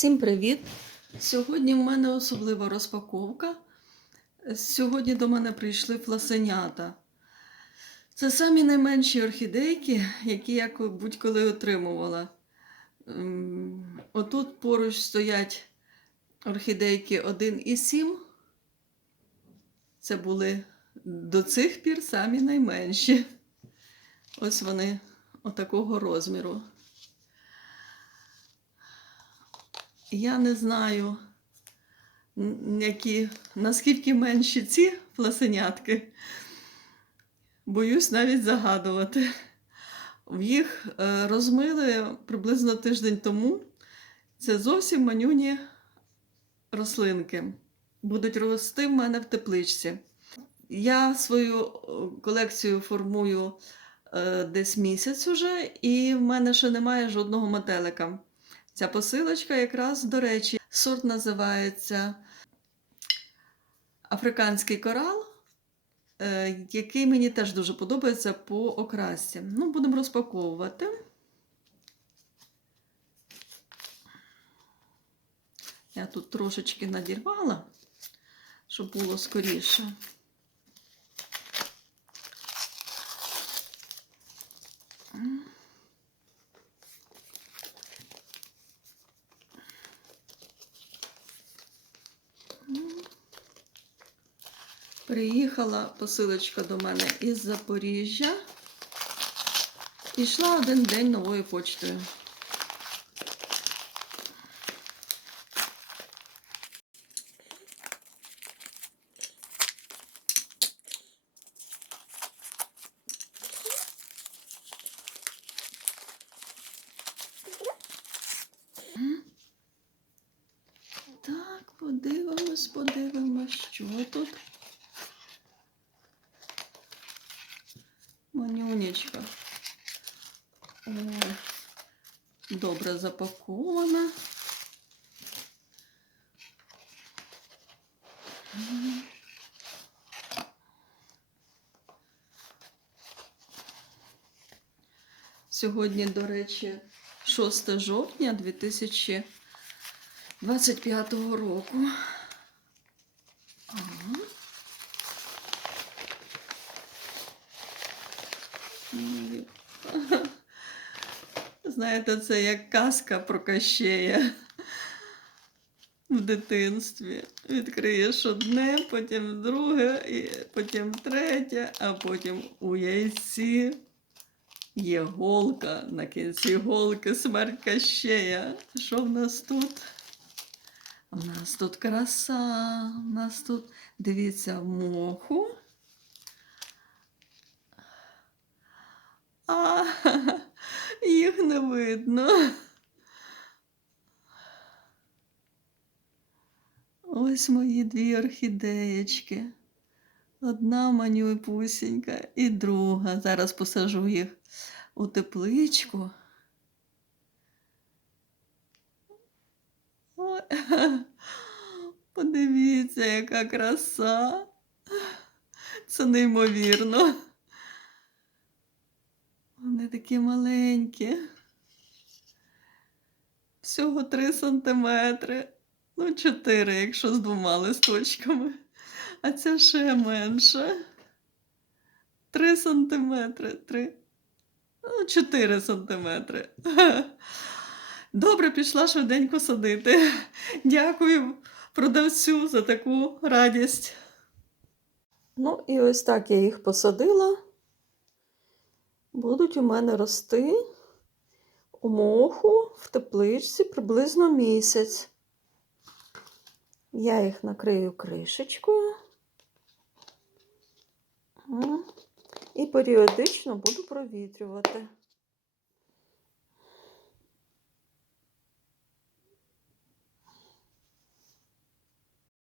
Всім привіт! Сьогодні в мене особлива розпаковка. Сьогодні до мене прийшли фласенята. Це самі найменші орхідейки, які я будь-коли отримувала. Отут поруч стоять орхідейки 1 і 7. Це були до цих пір самі найменші. Ось вони отакого розміру. Я не знаю, які, наскільки менші ці фласенятки. Боюсь навіть загадувати. В їх е, розмили приблизно тиждень тому. Це зовсім манюні рослинки. Будуть рости в мене в тепличці. Я свою е, колекцію формую е, десь місяць уже, і в мене ще немає жодного метелика. Ця посилочка якраз, до речі, сорт називається Африканський корал, е, який мені теж дуже подобається по окрасці. Ну, будемо розпаковувати. Я тут трошечки надірвала, щоб було скоріше. Приїхала посилочка до мене із Запоріжжя. І йшла один день новою почтою. Так, подивимось, подивимось, що тут. Манюнечка. О, добре запакована. Сьогодні, до речі, 6 жовтня 2025 року. Ага. Ой. Знаєте, це як казка про Кащея в дитинстві. Відкриєш одне, потім друге, і потім третє, а потім у яйці є голка. На кінці голки смерть Кащея. Що в нас тут? У нас тут краса, у нас тут, дивіться, моху. А, їх не видно. Ось мої дві орхідеєчки. Одна манюпусінька і друга. Зараз посажу їх у тепличку. Ой, подивіться, яка краса. Це неймовірно. Вони такі маленькі. Всього 3 сантиметри. Ну, 4, якщо з двома листочками. А ця ще менша. 3 сантиметри. 3. Ну, 4 сантиметри. Добре, пішла швиденько садити. Дякую продавцю за таку радість. Ну, і ось так я їх посадила будуть у мене рости у моху в тепличці приблизно місяць. Я їх накрию кришечкою і періодично буду провітрювати.